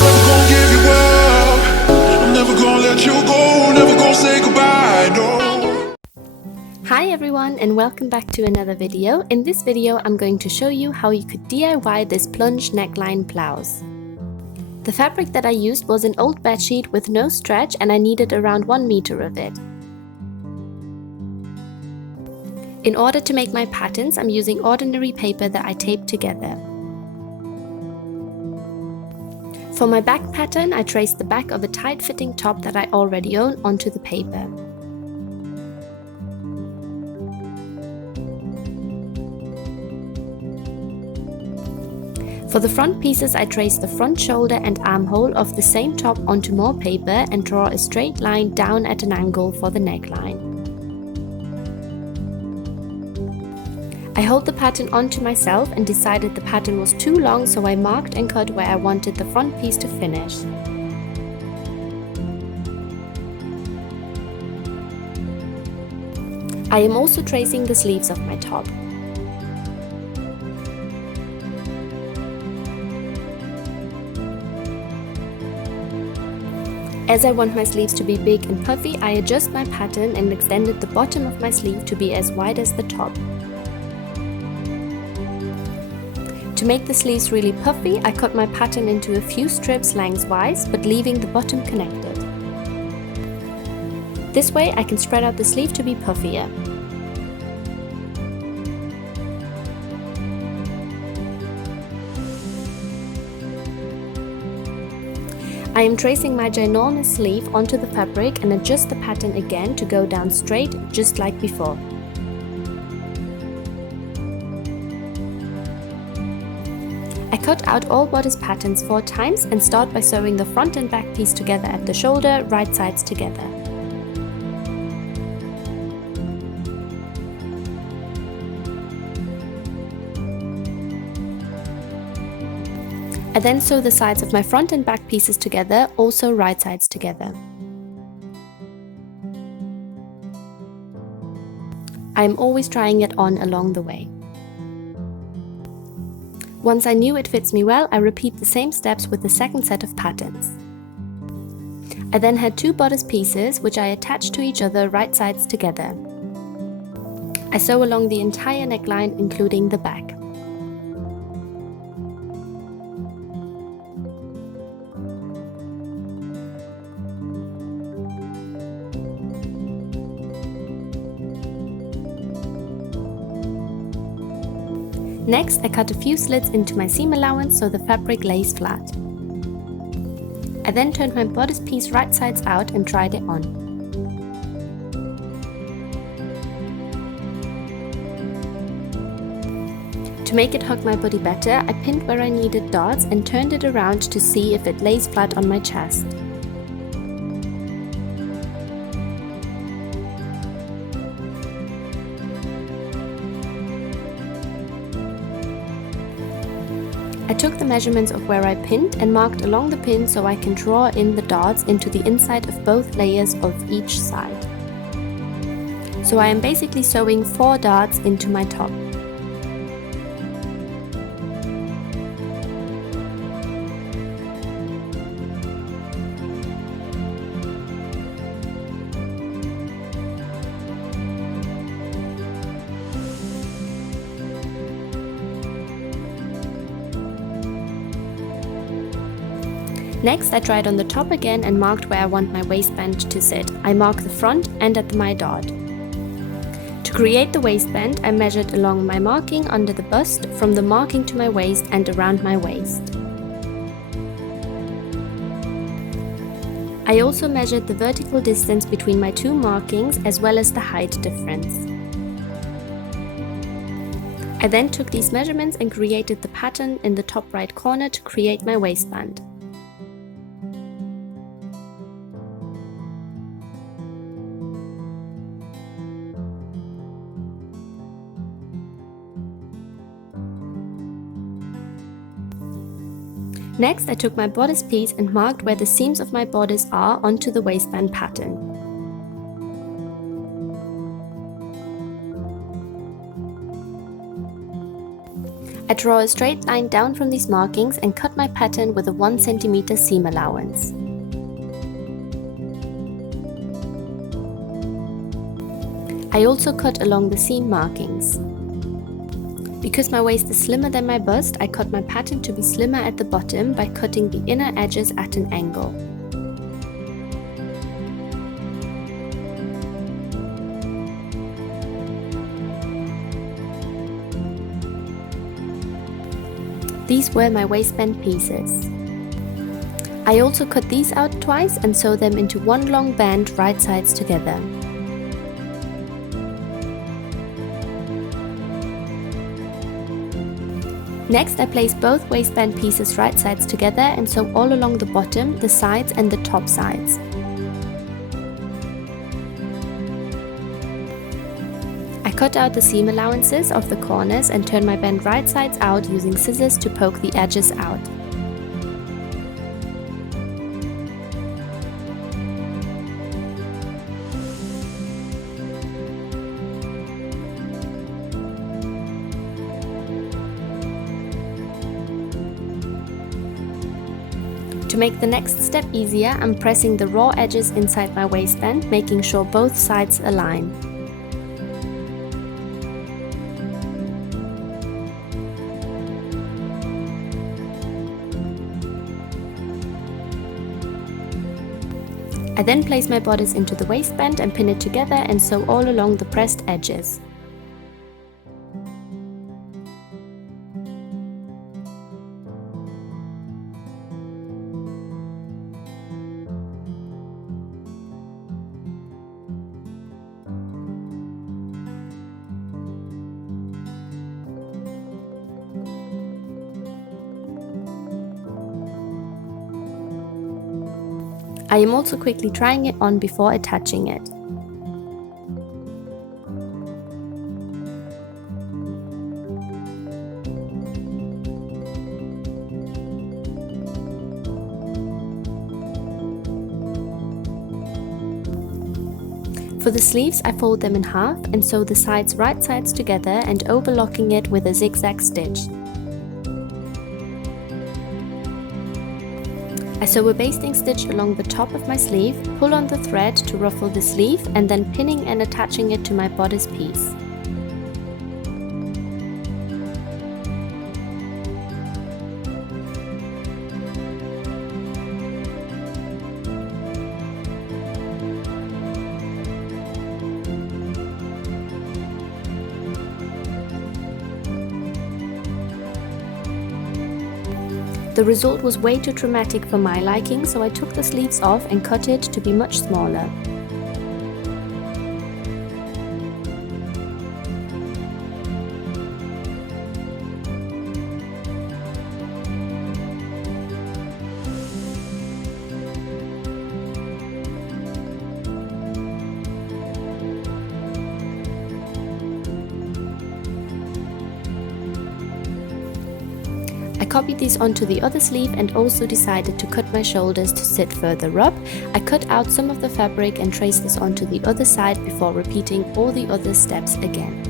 Never gonna give you up. I'm never gonna let you go. Never gonna say goodbye, no. Hi everyone and welcome back to another video. In this video I'm going to show you how you could DIY this plunge neckline blouse. The fabric that I used was an old bedsheet with no stretch and I needed around 1 meter of it. In order to make my patterns, I'm using ordinary paper that I taped together. For my back pattern, I traced the back of a tight-fitting top that I already own onto the paper. For the front pieces, I traced the front shoulder and armhole of the same top onto more paper and draw a straight line down at an angle for the neckline. I held the pattern onto myself and decided the pattern was too long, so I marked and cut where I wanted the front piece to finish. I am also tracing the sleeves of my top. As I want my sleeves to be big and puffy, I adjust my pattern and extended the bottom of my sleeve to be as wide as the top. To make the sleeves really puffy, I cut my pattern into a few strips lengthwise, but leaving the bottom connected. This way I can spread out the sleeve to be puffier. I am tracing my ginormous sleeve onto the fabric and adjust the pattern again to go down straight, just like before. I cut out all bodice patterns 4 times and start by sewing the front and back piece together at the shoulder, right sides together. I then sew the sides of my front and back pieces together, also right sides together. I am always trying it on along the way. Once I knew it fits me well, I repeat the same steps with the second set of patterns. I then had 2 bodice pieces, which I attached to each other right sides together. I sew along the entire neckline, including the back. Next, I cut a few slits into my seam allowance so the fabric lays flat. I then turned my bodice piece right sides out and tried it on. To make it hug my body better, I pinned where I needed dots and turned it around to see if it lays flat on my chest. I took the measurements of where I pinned and marked along the pin so I can draw in the dots into the inside of both layers of each side. So I am basically sewing 4 dots into my top. Next, I tried on the top again and marked where I want my waistband to sit. I marked the front and at my dot. To create the waistband, I measured along my marking under the bust, from the marking to my waist and around my waist. I also measured the vertical distance between my 2 markings as well as the height difference. I then took these measurements and created the pattern in the top right corner to create my waistband. Next, I took my bodice piece and marked where the seams of my bodice are onto the waistband pattern. I draw a straight line down from these markings and cut my pattern with a 1 cm seam allowance. I also cut along the seam markings. Because my waist is slimmer than my bust, I cut my pattern to be slimmer at the bottom by cutting the inner edges at an angle. These were my waistband pieces. I also cut these out twice and sew them into one long band right sides together. Next, I place both waistband pieces right sides together and sew all along the bottom, the sides and the top sides. I cut out the seam allowances of the corners and turn my band right sides out using scissors to poke the edges out. To make the next step easier, I'm pressing the raw edges inside my waistband, making sure both sides align. I then place my bodice into the waistband and pin it together and sew all along the pressed edges. I am also quickly trying it on before attaching it. For the sleeves, I fold them in half and sew the sides right sides together and overlocking it with a zigzag stitch. I sew a basting stitch along the top of my sleeve, pull on the thread to ruffle the sleeve, and then pinning and attaching it to my bodice piece. The result was way too dramatic for my liking, so I took the sleeves off and cut it to be much smaller. I copied these onto the other sleeve and also decided to cut my shoulders to sit further up. I cut out some of the fabric and traced this onto the other side before repeating all the other steps again.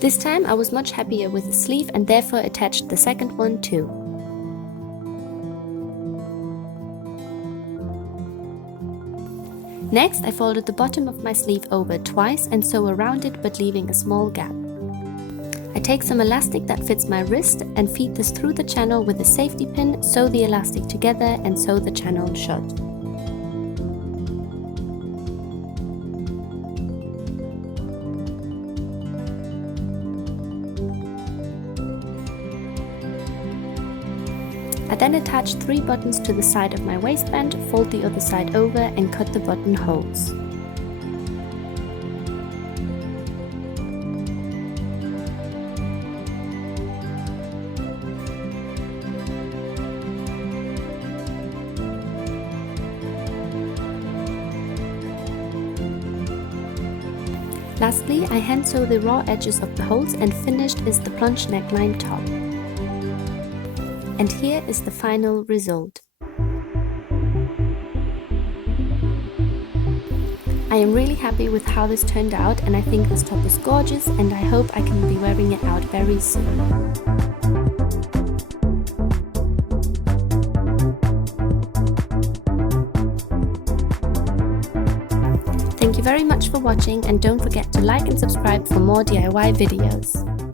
This time I was much happier with the sleeve and therefore attached the second one too. Next, I folded the bottom of my sleeve over twice and sew around it but leaving a small gap. I take some elastic that fits my wrist and feed this through the channel with a safety pin, sew the elastic together and sew the channel shut. I then attach 3 buttons to the side of my waistband, fold the other side over and cut the buttonholes. Lastly, I hand sew the raw edges of the holes and finished is the plunge neckline top. And here is the final result. I am really happy with how this turned out, and I think this top is gorgeous, and I hope I can be wearing it out very soon. Thank you very much for watching, and don't forget to like and subscribe for more DIY videos.